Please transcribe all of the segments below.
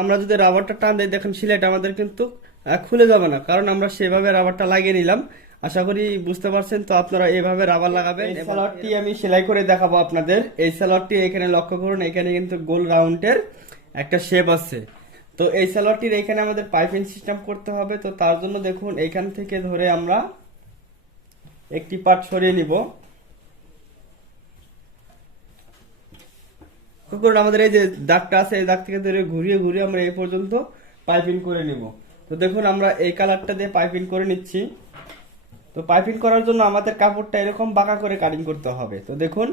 আমরা যদি রাবারটা টান দিই দেখেন সেলাইটা আমাদের কিন্তু খুলে যাবে না, কারণ আমরা সেভাবে রাবারটা লাগিয়ে নিলাম। আশা করি বুঝতে পারছেন। তো আপনারা এইভাবে রাবার লাগাবেন। এই সালোয়ারটি আমি সেলাই করে দেখাবো আপনাদের। এই সালোয়ারটি এখানে লক্ষ্য করুন, এখানে কিন্তু গোল রাউন্ডের একটা শেপ আছে। তো এই সালোয়ারটির এখানে আমাদের পাইপিং সিস্টেম করতে হবে। তো তার জন্য দেখুন এখান থেকে ধরে আমরা একটি পার্ট সরিয়ে নিব। করুন আমাদের এই যে দাগটা আছে, এই দাগ থেকে ধরে ঘুরিয়ে ঘুরিয়ে আমরা এই পর্যন্ত পাইপিং করে নিব। তো দেখুন আমরা এই কালারটা দিয়ে পাইপিং করে নিচ্ছি। তো পাইপিং করার জন্য আমাদের কাপড়টা এরকম বাঁকা করে কাটিং করতে হবে। তো দেখুন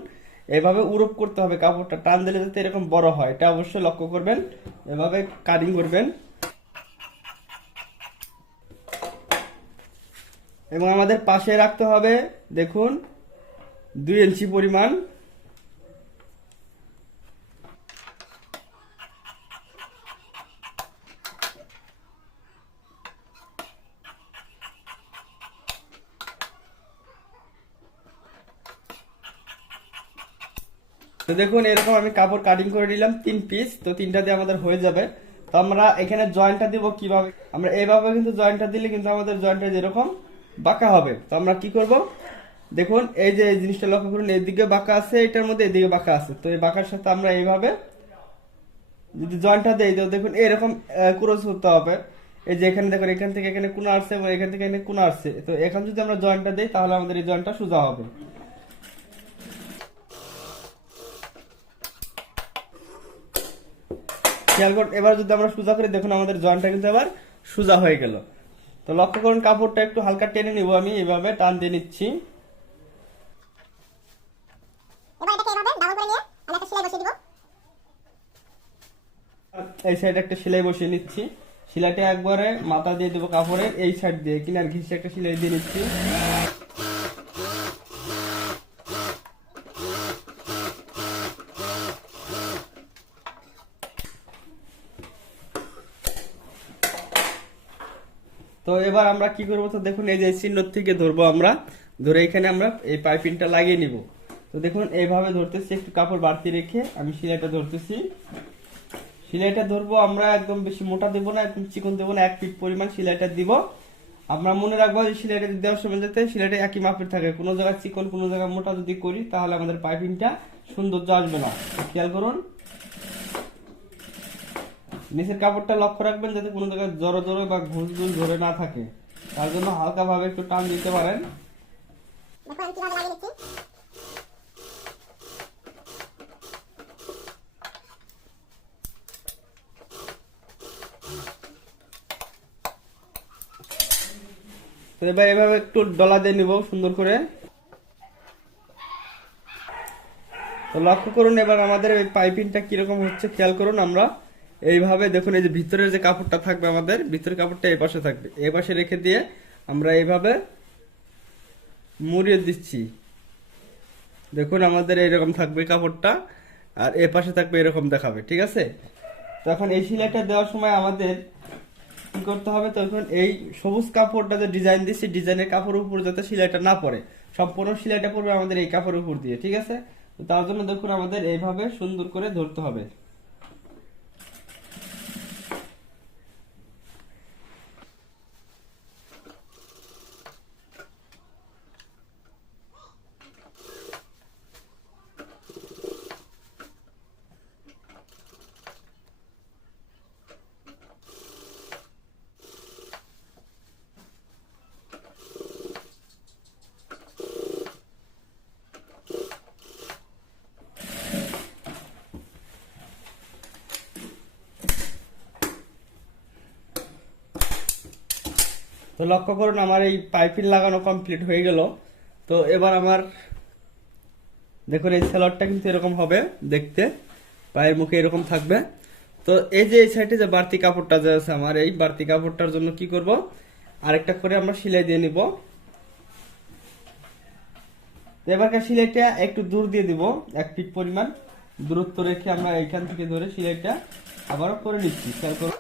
এভাবে উরুপ করতে হবে, কাপড়টা টান দিলে যাতে এরকম বড় হয় এটা অবশ্যই লক্ষ্য করবেন। এভাবে কাটিং করবেন এবং আমাদের পাশে রাখতে হবে দেখুন 2 ইঞ্চি পরিমাণ। তো দেখুন এরকম আমি কাপড় কাটিং করে নিলাম 3 পিস। তো 3টা দিয়ে আমাদের হয়ে যাবে। তো আমরা এখানে জয়েন্টটা দিব কিভাবে, আমরা এইভাবে কিন্তু জয়েন্টটা দিলে কিন্তু আমাদের জয়েন্টটা যেরকম বাঁকা হবে। তো আমরা কি করব, দেখুন এই যে এই জিনিসটা লক্ষ্য করুন, এদিকে বাঁকা আছে, এটার মধ্যে এদিকে বাঁকা আছে। তো এই বাঁকার সাথে আমরা এইভাবে যদি জয়েন্টটা দেই তো দেখুন এরকম ক্রস করতে হবে। এই যে এখানে দেখুন এখান থেকে এখানে কোণা আসছে এবং এখান থেকে এখানে কোণা আসছে। তো এখন যদি আমরা জয়েন্টটা দেই তাহলে আমাদের এই জয়েন্টটা সোজা হবে। খেয়াল করুন এবার যদি আমরা সোজা করি দেখুন আমাদের জয়েন্টটা কিন্তু এবার সোজা হয়ে গেল। তো লক্ষ্য করুন কাপড়টা একটু হালকা টেনে নিব, আমি এভাবে টান দিয়ে নিচ্ছি। এই সাইডে একটা সেলাই বসিয়ে নিচ্ছি। সেলাইটা একবারে মাথা দিয়ে দেবো কাপড়ের এই সাইড দিয়ে, কিনার ঘিসে একটা সেলাই দিয়ে নিচ্ছি। তো এবার আমরা কি করবো, তো দেখুন এই যে চিহ্ন থেকে ধরবো, আমরা ধরে এখানে আমরা এই পাইপিংটা লাগিয়ে নিব। তো দেখুন এইভাবে ধরতেছি, একটু কাপড় বাড়তি রেখে আমি সেলাইটা ধরতেছি। সেলাইটা ধরবো আমরা একদম বেশি মোটা দেবো না, একদম চিকন দেবো না, 1 ফিট পরিমাণ সেলাইটা দিব। আমরা মনে রাখবো যে সেলাইটা দেওয়ার সময় যাতে সেলাইটা একই মাপের থাকে, কোনো জায়গায় চিকন কোনো জায়গায় মোটা যদি করি তাহলে আমাদের পাইপিংটা সৌন্দর্য আসবে না। খেয়াল করুন নিচের কাপড়টা লক্ষ্য রাখবেন যাতে কোনো জায়গায় জড়ো জড়ো বা ঘুষ ঘুষ ধরে না থাকে। তার জন্য হালকা ভাবে একটু টান দিতে পারেন। তো এবার এভাবে একটু ডলা দিয়ে নিব সুন্দর করে। তো লক্ষ্য করুন এবার আমাদের এই পাইপিংটা কিরকম হচ্ছে খেয়াল করুন। আমরা এইভাবে দেখুন এই যে ভিতরের যে কাপড়টা থাকবে, আমাদের ভিতরের কাপড়টা এই পাশে থাকবে, এই পাশে রেখে দিয়ে আমরা এইভাবে মুড়িয়ে দিচ্ছি। দেখুন আমাদের এইরকম থাকবে কাপড়টা, আর এ পাশে থাকবে এরকম দেখাবে, ঠিক আছে। তখন এই সেলাইটা দেওয়ার সময় আমাদের কি করতে হবে, তখন এই সবুজ কাপড়টা যে ডিজাইন দিচ্ছি ডিজাইনের কাপড়ের উপর যাতে সেলাইটা না পড়ে, সম্পূর্ণ সেলাইটা পড়বে আমাদের এই কাপড়ের উপর দিয়ে, ঠিক আছে। তো তার জন্য দেখুন আমাদের এইভাবে সুন্দর করে ধরতে হবে। তো লক্ষ্য করুন আমার এই পাইপিং লাগানো কমপ্লিট হয়ে গেল। তো এবার আমার দেখুন এই সালোয়ারটা কিন্তু এরকম হবে দেখতে, পায়ের মুখে এরকম থাকবে। তো এই যে এই সাইডে যে বাড়তি কাপড়টা যে আছে আমার, এই বাড়তি কাপড়টার জন্য কি করব, আরেকটা করে আমরা সেলাই দিয়ে নিব। তো এবারকার সেলাইটা একটু দূর দিয়ে দিব, 1 ফিট পরিমাণ দূরত্ব রেখে আমরা এইখান থেকে ধরে সেলাইটা আবারও করে নিচ্ছি। খেয়াল করুন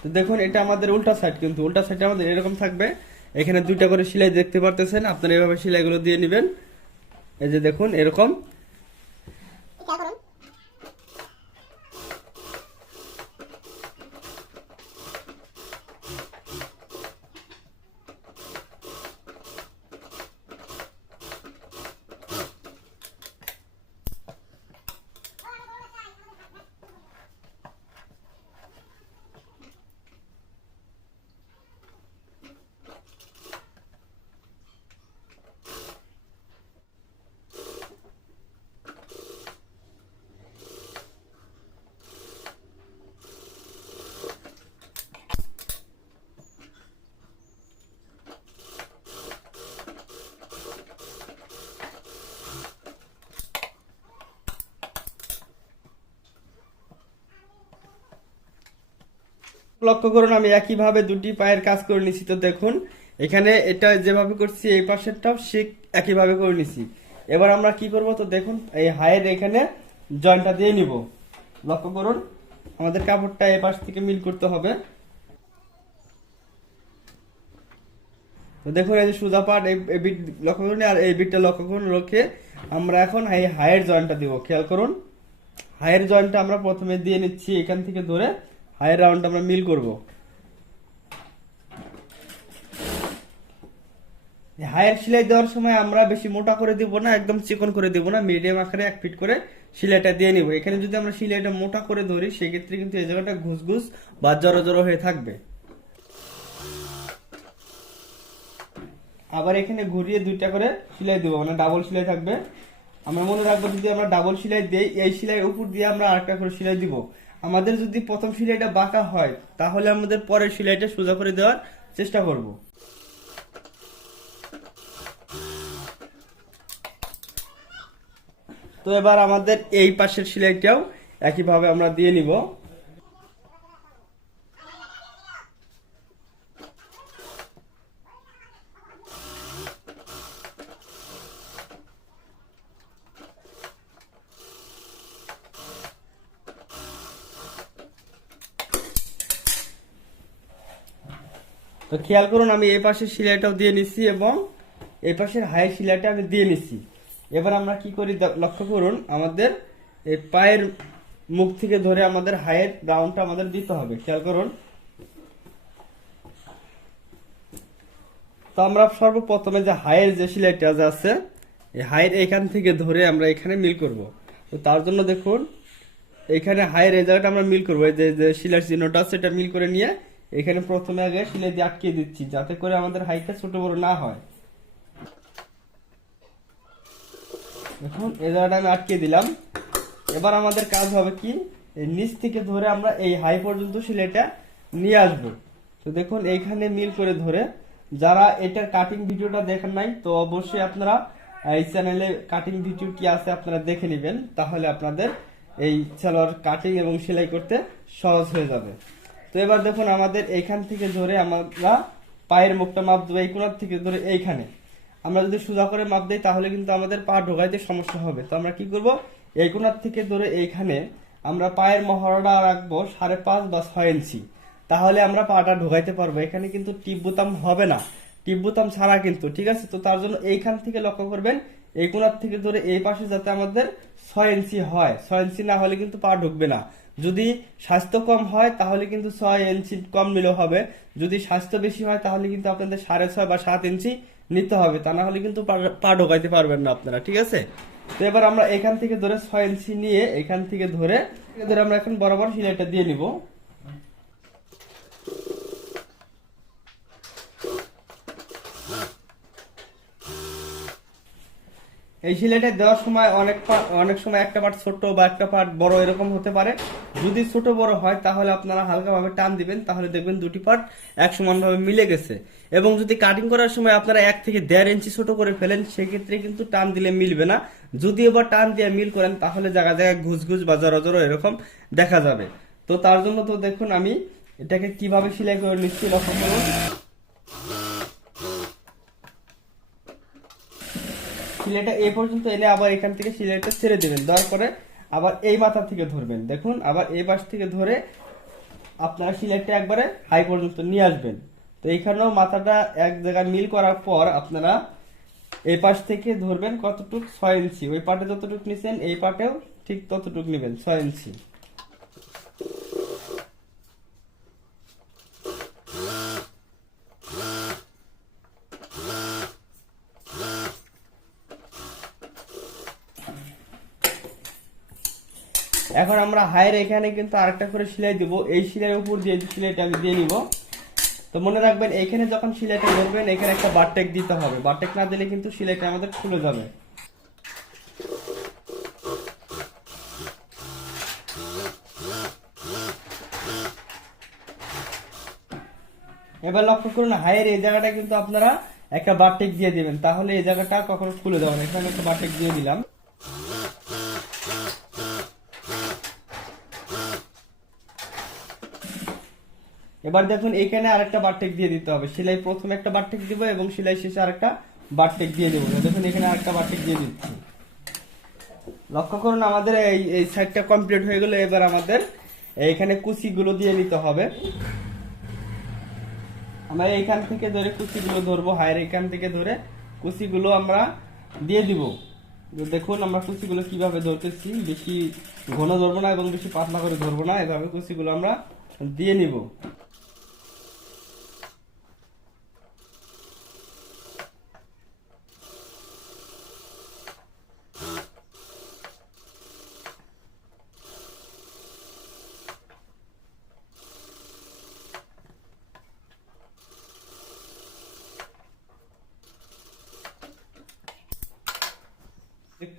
তো দেখুন এটা আমাদের উল্টা সাইড, কিন্তু উল্টা সাইডে আমাদের এরকম থাকবে। এখানে দুইটা করে সেলাই দেখতে পারতেছেন, আপনারা এভাবে সেলাইগুলো দিয়ে নেবেন। এই যে দেখুন এরকম। লক্ষ্য করুন আমি একইভাবে দুটি পায়ের কাজ করে নিছি। তো দেখুন এখানে এটা যেভাবে করছি এই পাশেরটাও ঠিক একইভাবে করে নিছি। এবার আমরা কি করব, তো দেখুন এই হায়ের এখানে জয়েন্টটা দিয়ে নিব। লক্ষ্য করুন আমাদের কাপড়টা এই পাশ থেকে মিল করতে হবে। তো দেখুন এই যে সোজা পার্ট এই বিট লক্ষ্য করুন, আর এই বিটটা লক্ষ্য করুন, রেখে আমরা এখন এই হায়ের জয়েন্টটা দিব। খেয়াল করুন হায়ের জয়েন্টটা আমরা প্রথমে দিয়ে নিচ্ছি, এখান থেকে ধরে হায়ের রাউন্ড আমরা মিল করব। হায়ের সেলাই দেওয়ার সময় আমরা বেশি মোটা করে দিব না, একদম চিকন করে দিব না, মিডিয়াম আকারে 1 ফিট করে সেলাইটা দিয়ে নিব। এখানে যদি আমরা সেলাইটা মোটা করে ধরি সেক্ষেত্রে কিন্তু এই জায়গাটা ঘুষ বা জড়ো জড়ো হয়ে থাকবে। আবার এখানে ঘুরিয়ে দুইটা করে সেলাই দেবো, মানে ডাবল সেলাই থাকবে। আমরা মনে রাখবো যদি আমরা ডাবল সেলাই দেই এই সেলাই উপর দিয়ে আমরা আরেকটা করে সেলাই দিব। আমাদের যদি প্রথম সেলাইটা বাঁকা হয় তাহলে আমাদের পরের সেলাইটা সোজা করে দেওয়ার চেষ্টা করব। তো এবার আমাদের এই পাশের সেলাইটাও একইভাবে আমরা দিয়ে নিব। তো খেয়াল করুন আমি এই পাশের সেলাইটাও দিয়ে নিচ্ছি এবং এই পাশের হাই সেলাইটা আমি দিয়ে নিচ্ছি। এবার আমরা কি করি লক্ষ্য করুন আমাদের এই পায়ের মুখ থেকে ধরে আমাদের হাইয়ের রাউন্ডটা আমাদের দিতে হবে। খেয়াল করুন তো আমরা সর্বপ্রথমে যে হাইয়ের যে সেলাইটা আছে এই হাইয়ের এখান থেকে ধরে আমরা এখানে মিল করব। তো তার জন্য দেখুন এখানে হাইয়ের এই জায়গাটা আমরা মিল করবো, এই যে সেলাইয়ের চিহ্নটা আছে এটা মিল করে নিয়ে এখানে প্রথমে আগে সেলাই দিয়ে আটকে দিচ্ছি যাতে করে আমাদের হাইটটা ছোট বড় না হয়। দেখুন এই জায়গাটা আমি আটকে দিলাম। এবার আমাদের কাজ হবে কি এই নিচ থেকে ধরে আমরা এই হাই পর্যন্ত সেলাইটা নিয়ে আসব। তো দেখুন এইখানে মিল করে ধরে, যারা এটার কাটিং ভিডিওটা দেখেন নাই তো অবশ্যই আপনারা এই চ্যানেলে কাটিং ভিডিও কি আছে আপনারা দেখে নেবেন, তাহলে আপনাদের এই সালোয়ার কাটিং এবং সেলাই করতে সহজ হয়ে যাবে। তো এবার দেখুন আমাদের এইখান থেকে ধরে আমরা পায়ের মুখটা মাপ দেবো, এই কোণার থেকে ধরে এইখানে আমরা যদি সোজা করে মাপ দেই তাহলে কিন্তু আমাদের পা ঢোকাইতে সমস্যা হবে। তো আমরা কি করব এই কোণার থেকে ধরে এইখানে আমরা পায়ের মহড়াটা রাখবো 5.5 বা 6 ইঞ্চি, তাহলে আমরা পাটা ঢোকাইতে পারবো। এখানে কিন্তু টিপ বোতাম হবে না, টিপ বোতাম ছাড়া কিন্তু, ঠিক আছে। তো তার জন্য এইখান থেকে লক্ষ্য করবেন এই কোণার থেকে ধরে এই পাশে যাতে আমাদের 6 ইঞ্চি হয়। 6 ইঞ্চি না হলে কিন্তু পা ঢুকবে না। যদি স্বাস্থ্য কম হয় তাহলে কিন্তু 6 ইঞ্চি কম নিলেও হবে, যদি স্বাস্থ্য বেশি হয় তাহলে কিন্তু আপনাদের 6.5 বা 7 ইঞ্চি নিতে হবে, তা না হলে কিন্তু পা ঢোকাইতে পারবেন না আপনারা, ঠিক আছে। তো এবার আমরা এখান থেকে ধরে 6 ইঞ্চি নিয়ে এখান থেকে ধরে আমরা এখন বরাবর সেলাইটা দিয়ে নিব। এই সেলাইটা দেওয়ার সময় অনেক সময় একটা পার্ট ছোট বা একটা পার্ট বড় এরকম হতে পারে। যদি ছোট বড় হয় তাহলে আপনারা হালকাভাবে টান দিবেন, তাহলে দেখবেন দুটি পার্ট এক সমানভাবে মিলে গেছে। এবং যদি কাটিং করার সময় আপনারা 1 থেকে 1.5 ইঞ্চি ছোট করে ফেলেন সেক্ষেত্রে কিন্তু টান দিলে মিলবে না। যদি এবার টান দিয়ে মিল করেন তাহলে জায়গা জায়গায় ঘুষ বা জড়ো জড়ো এরকম দেখা যাবে। তো তার জন্য তো দেখুন আমি এটাকে কিভাবে সেলাই করে নিচ্ছি লক্ষ্য করুন। সেলাইটা এই পর্যন্ত এনে আবার এখান থেকে সেলাইটা ছেড়ে দেবেন, দেওয়ার পরে আবার এই মাথা থেকে ধরবেন। দেখুন আবার এই পাশ থেকে ধরে আপনারা সিলাইটা একবারে হাই পর্যন্ত নিয়ে আসবেন। তো এইখানেও মাথাটা এক জায়গায় মিল করার পর আপনারা এই পাশ থেকে ধরবেন কতটুক, 6 ইঞ্চি। ওই পাটে যতটুক নিছেন এই পাটেও ঠিক ততটুক নেবেন, 6 ইঞ্চি। এখন আমরা হায়ের এখানে কিন্তু আরেকটা করে সেলাই দিব, এই সেলাইয়ের উপর দিয়ে সেলাইটা আমি দিয়ে নিব। তো মনে রাখবেন এখানে যখন সেলাইটা ধরবেন এখানে একটা বারটেক দিতে হবে, বারটেক না দিলে কিন্তু সেলাইটা আমাদের খুলে যাবে। এবার লক্ষ্য করুন হায়ের এই জায়গাটা কিন্তু আপনারা একটা বারটেক দিয়ে দিবেন, তাহলে এই জায়গাটা কখনো খুলে যাবে না। এখানে একটা বারটেক দিয়ে দিলাম। এবার দেখুন এখানে আরেকটা বারটেক দিয়ে দিতে হবে, সেলাই প্রথমে একটা বারটেক দিব এবং সেলাই শেষে আরেকটা বারটেক দিয়ে দেবো। দেখুন এখানে আরেকটা বারটেক দিয়ে দিচ্ছি। লক্ষ্য করুন আমাদের এই সাইডটা কমপ্লিট হয়ে গেল। এবার আমাদের এইখানে কুচিগুলো দিয়ে নিতে হবে। আমরা এইখান থেকে ধরে কুচিগুলো ধরবো, হায়ের এখান থেকে ধরে কুচিগুলো আমরা দিয়ে দিব। দেখুন আমরা কুচিগুলো কিভাবে ধরতেছি, বেশি ঘন ধরবো না এবং বেশি পাতলা করে ধরবো না, এভাবে কুচিগুলো আমরা দিয়ে নিব।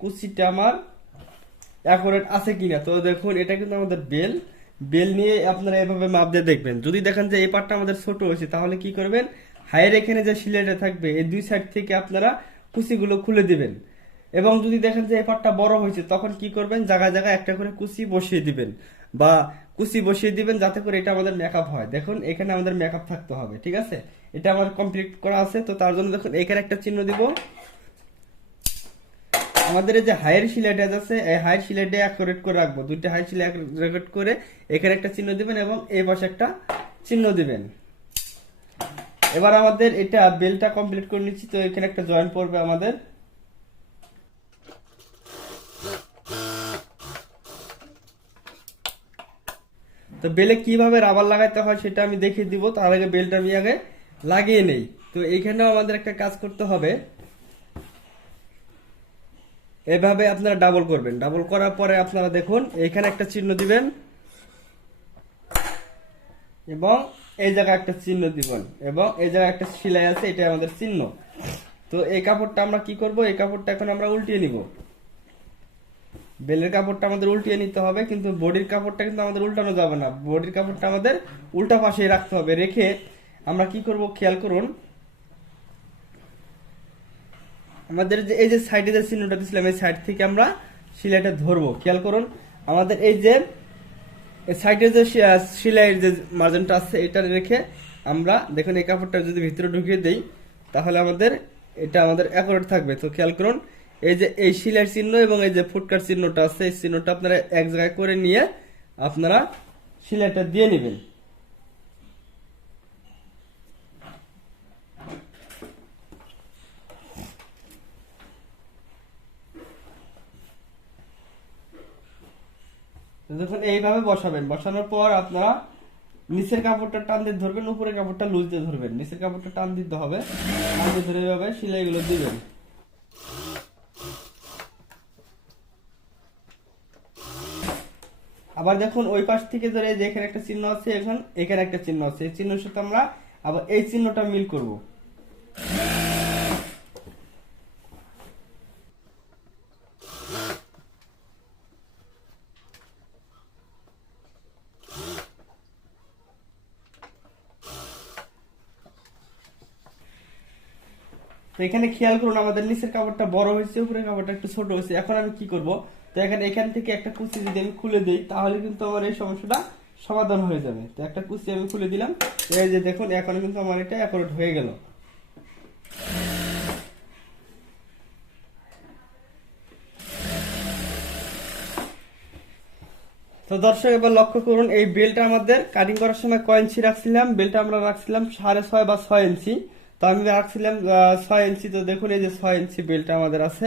কুচিটা আমার অ্যাকুরেট আছে কিনা। তো দেখুন এটা কিন্তু আমাদের বেল, বেল নিয়ে আপনারা এভাবে মাপ দিয়ে দেখবেন। যদি দেখেন যে এই পাটটা আমাদের ছোট হয়েছে তাহলে কি করবেন, হায়ের এখানে যে সিলাইটা থাকবে এই দুই সাইড থেকে আপনারা কুচিগুলো খুলে দিবেন। এবং যদি দেখেন যে এই পাটটা বড় হয়েছে তখন কি করবেন, জায়গায় জায়গায় একটা করে কুচি বসিয়ে দিবেন বা কুচি বসিয়ে দিবেন যাতে করে এটা আমাদের মেকআপ হয়। দেখুন এখানে আমাদের মেকআপ থাকতে হবে, ঠিক আছে। এটা আমার কমপ্লিট করা আছে, তো তার জন্য দেখুন এখানে একটা চিহ্ন দিব। আমাদের এই যে হায়ার সিলাইটা আছে এই হায়ার সিলাইটা অ্যাকুরেট করে রাখবো, দুইটা হায়ার সিলাই অ্যাকুরেট করে এখানে একটা চিহ্ন দিবেন এবং এই পাশে একটা চিহ্ন দিবেন। এবার আমাদের এটা বেলটা কমপ্লিট করে নিচ্ছি, তো এখানে একটা জয়েন্ট পড়বে আমাদের। তো বেলে কিভাবে রাবার লাগাইতে হয় সেটা আমি দেখিয়ে দিব, তার আগে বেলটা আমি আগে লাগিয়ে নেই। তো এইখানেও আমাদের একটা কাজ করতে হবে, এভাবে আপনারা ডাবল করবেন। ডাবল করার পরে আপনারা দেখুন এখানে একটা চিহ্ন দিবেন এবং এই জায়গায় একটা চিহ্ন দিবেন এবং এই জায়গায় একটা সেলাই আছে, এটা আমাদের চিহ্ন। তো এই কাপড়টা আমরা কি করব, এই কাপড়টা এখন আমরা উল্টিয়ে নিব। বেলের কাপড়টা আমাদের উল্টিয়ে নিতে হবে, কিন্তু বডির কাপড়টা কিন্তু আমাদের উল্টানো যাবে না। বডির কাপড়টা আমাদের উল্টা পাশে রাখতে হবে। রেখে আমরা কি করব খেয়াল করুন, আমাদের যে এই যে সাইডে যে চিহ্নটা দিয়েছিলাম এই সাইড থেকে আমরা সেলাইটা ধরবো। খেয়াল করুন আমাদের এই যে সাইডে যে সেলাইয়ের যে মার্জিনটা আছে এটা রেখে আমরা দেখুন এই কাপড়টা যদি ভিতরে ঢুকিয়ে দেই তাহলে আমাদের এটা আমাদের অ্যাকুরেট থাকবে। তো খেয়াল করুন এই যে এই সেলাইয়ের চিহ্ন এবং এই যে ফুটকার চিহ্নটা আছে এই চিহ্নটা আপনারা এক জায়গায় করে নিয়ে আপনারা সেলাইটা দিয়ে নেবেন। দেখুন এইভাবে বসাবেন, বসানোর পর আপনারা নিচের কাপড়টা টান দিয়ে ধরবেন, উপরের কাপড়টা লুজ দিয়ে ধরবেন। নিচের কাপড়টা টান দিতে হবে, টান দিয়ে ধরে এইভাবে সেলাইগুলো দিবেন। আবার দেখুন ওই পাশ থেকে ধরে যে এখানে একটা চিহ্ন আছে, এখন এখানে একটা চিহ্ন আছে, এই চিহ্নের সাথে আমরা আবার এই চিহ্নটা মিল করব। তো এখানে খেয়াল করুন আমাদের নিচের কাপড়টা বড় হয়েছে, উপরের কাপড়টা একটু ছোট হয়েছে। এখন আমি কি করব, তো এখান থেকে একটা কুচি যদি আমি খুলে দিই তাহলে কিন্তু আমার এই সমস্যাটা সমাধান হয়ে যাবে। তো একটা কুচি আমি খুলে দিলাম, এই যে দেখুন এখন কিন্তু আমার এটা অ্যাকুরেট হয়ে গেল। তো তো দর্শক এবার লক্ষ্য করুন, এই বেলটা আমাদের কাটিং করার সময় কয় ইঞ্চি রাখছিলাম, বেলটা আমরা রাখছিলাম 6.5 বা 6 ইঞ্চি। তো আমি রাখছিলাম 6 ইঞ্চি। তো দেখুন এই যে 6 ইঞ্চি বেলটা আমাদের আছে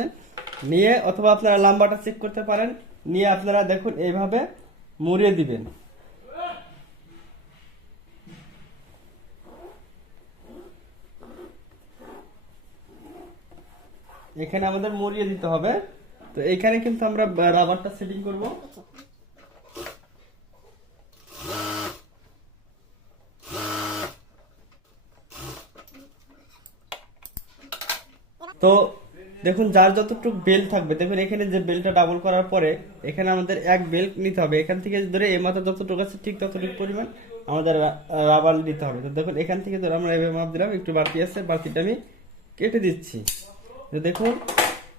নিয়ে, অথবা আপনারা লম্বাটা চেক করতে পারেন, নিয়ে আপনারা দেখুন এইভাবে মুড়িয়ে দিবেন। এখানে আমাদের মুড়িয়ে দিতে হবে। তো এইখানে কিন্তু আমরা রাবারটা সেটিং করব। তো দেখুন যার যতটুকু বেল থাকবে, দেখুন এখানে যে বেলটা ডাবল করার পরে এখানে আমাদের এক বেল নিতে হবে। এখান থেকে ধরে এই মাথা যতটুকু আছে ঠিক ততটুকু পরিমাণ আমাদের রাবার নিতে হবে। তো দেখুন এখান থেকে ধরে আমরা এভাবে মাপ দিলাম, একটু বাড়তি আছে, বাড়তিটা আমি কেটে দিচ্ছি। তো দেখুন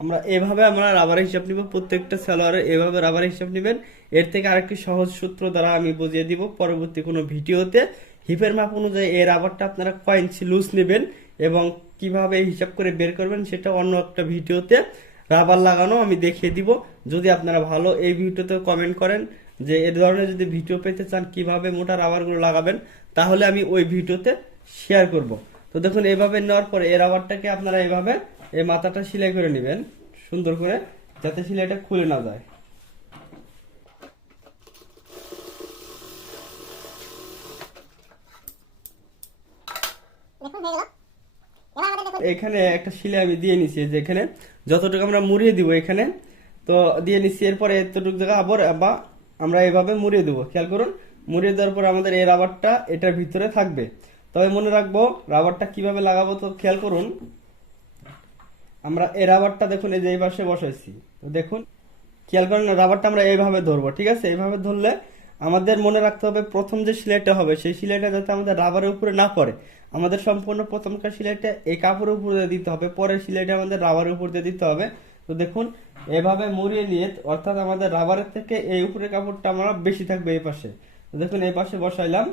আমরা এভাবে আমরা রাবারের হিসাব নিব, প্রত্যেকটা সালোয়ারে এভাবে রাবারের হিসাব নেবেন। এর থেকে আরেকটি সহজ সূত্র দ্বারা আমি বুঝিয়ে দিব পরবর্তী কোনো ভিডিওতে। হিপের মাপ অনুযায়ী এই রাবারটা আপনারা কয় ইঞ্চি লুজ নেবেন এবং কিভাবে হিসাব করে বের করবেন সেটা অন্য একটা ভিডিওতে রাবার লাগানো আমি দেখিয়ে দিব। যদি আপনারা ভালো এই ভিডিওতে কমেন্ট করেন যে এ ধরনের যদি ভিডিও পেতে চান কিভাবে মোটা রাবারগুলো লাগাবেন, তাহলে আমি ওই ভিডিওতে শেয়ার করব। তো দেখুন এইভাবে নেওয়ার পরে এই রাবারটাকে আপনারা এইভাবে এই মাথাটা সেলাই করে নেবেন সুন্দর করে, যাতে সেলাইটা খুলে না যায়। এখানে একটা সেলাই আমি দিয়ে নিছি, যে এখানে যতটুকু আমরা মুড়িয়ে দিব এখানে তো দিয়ে নিচ্ছি। এরপরে এতটুকু জায়গা আবার বা আমরা এইভাবে মুড়িয়ে দেবো। খেয়াল করুন, মুড়িয়ে দেওয়ার পর আমাদের এই রাবারটা এটার ভিতরে থাকবে। তবে মনে রাখবো রাবারটা কিভাবে লাগাবো। তো খেয়াল করুন, আমরা এই রাবারটা দেখুন এই যে এই পাশে বসাইছি। তো দেখুন খেয়াল করেন, রাবারটা আমরা এইভাবে ধরবো, ঠিক আছে? এইভাবে ধরলে আমাদের মনে রাখতে হবে প্রথম যে সেলাইটা হবে সেই সেলাইটা যাতে আমাদের রাবারের উপরে না পড়ে। আমাদের সম্পূর্ণ প্রথমকার সেলাইটা এই কাপড়ের উপরে দিতে হবে, পরের সেলাইটা আমাদের রাবারের উপর দিয়ে দিতে হবে। তো দেখুন এভাবে মুড়িয়ে নিয়ে, অর্থাৎ আমাদের রাবারের থেকে এই উপরে কাপড়টা আমরা বেশি থাকবে এই পাশে। তো দেখুন এই পাশে বসাইলাম।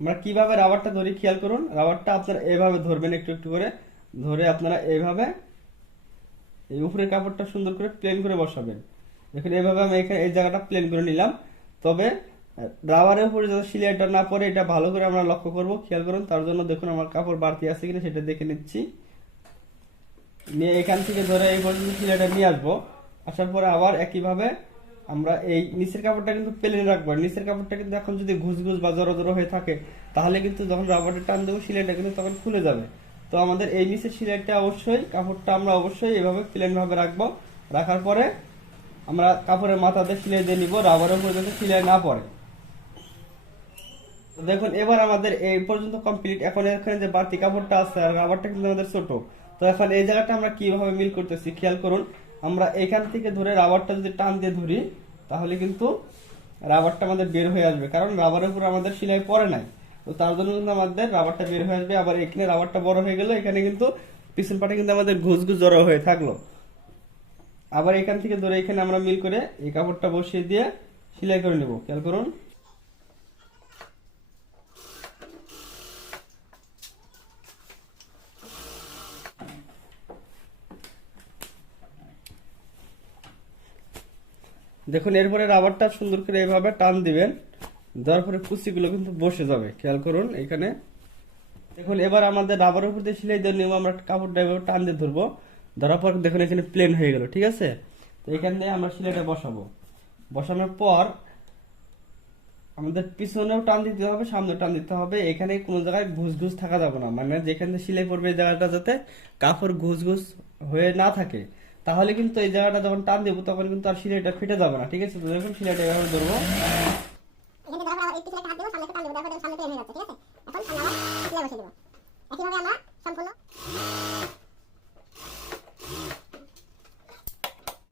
আমরা কিভাবে রাবারটা ধরি খেয়াল করুন, রাবারটা আপনারা এইভাবে ধরবেন, একটু একটু করে ধরে আপনারা এইভাবে এই উপরের কাপড়টা সুন্দর করে প্লেন করে বসাবেন। দেখুন এইভাবে আমি এখানে এই জায়গাটা প্লেন করে নিলাম। তবে রাবারের উপরে যাতে সেলাইটা না পড়ে এটা ভালো করে আমরা লক্ষ্য করব, খেয়াল করুন। তার জন্য দেখুন আমার কাপড় বাড়তি আছে কিনা সেটা দেখে নিচ্ছি। নিয়ে এখান থেকে ধরে এই পর্যন্ত সেলাইটা নিয়ে আসবো। আসার পরে আবার একইভাবে আমরা এই নিচের কাপড়টা কিন্তু প্লেন রাখবো। নিচের কাপড়টা কিন্তু এখন যদি ঘুষ বা জড়ো জড়ো হয়ে থাকে তাহলে কিন্তু যখন রাবারটা টান দেবো সেলাইটা কিন্তু তখন খুলে যাবে। তো আমাদের এই নিচের সেলাইটা অবশ্যই, কাপড়টা আমরা অবশ্যই এভাবে প্লেন ভাবে রাখবো। রাখার পরে আমরা কাপড়ের মাথাতে সেলাই দিয়ে নিব, রাবারের উপর যাতে সেলাই না পড়ে। দেখুন এবার আমাদের এই পর্যন্ত কমপ্লিট। এখন এখানে যে বাড়তি কাপড়টা আছে আর রাবারটা কিন্তু আমাদের ছোট। তো এখন এই জায়গাটা আমরা কিভাবে মিল করতেছি খেয়াল করুন। আমরা এখান থেকে ধরে রাবারটা যদি টান দিয়ে ধরি তাহলে কিন্তু রাবারটা আমাদের বের হয়ে আসবে, কারণ রাবারের উপর আমাদের সেলাই পড়ে নাই। তো তার জন্য কিন্তু আমাদের রাবারটা বের হয়ে আসবে। আবার এখানে রাবারটা বড় হয়ে গেল, এখানে কিন্তু পিছন পাটে কিন্তু আমাদের ঘুষ জড়ো হয়ে থাকলো। আবার এখান থেকে ধরে এখানে আমরা মিল করে এই কাপড়টা বসিয়ে দিয়ে সেলাই করে নেব। খেয়াল করুন দেখুন এরপরে রাবারটা সুন্দর করে এইভাবে টান দিবেন, দেওয়ার পরে কুচিগুলো কিন্তু বসে যাবে। খেয়াল করুন এখানে দেখুন এবার আমাদের রাবারের উপর দিয়ে সেলাই দিয়ে নেব। আমরা কাপড়টা এভাবে টান দিয়ে ধরবো, ধরার পর দেখুন এখানে প্লেন হয়ে গেল, ঠিক আছে? তো এখান দিয়ে আমরা সেলাইটা বসাবো। বসানোর পর আমাদের পিছনেও টান দিতে হবে, সামনেও টান দিতে হবে। এখানে কোনো জায়গায় ঘুষ থাকা যাবে না, মানে যেখানে সেলাই পড়বে এই জায়গাটা যাতে কাপড় ঘুষ হয়ে না থাকে। তাহলে কিন্তু এই জায়গাটা যখন টান দেবো তখন কিন্তু আর সেলাইটা ফেটে যাবে না, ঠিক আছে? তো দেখুন সেলাইটা এভাবে ধরবো।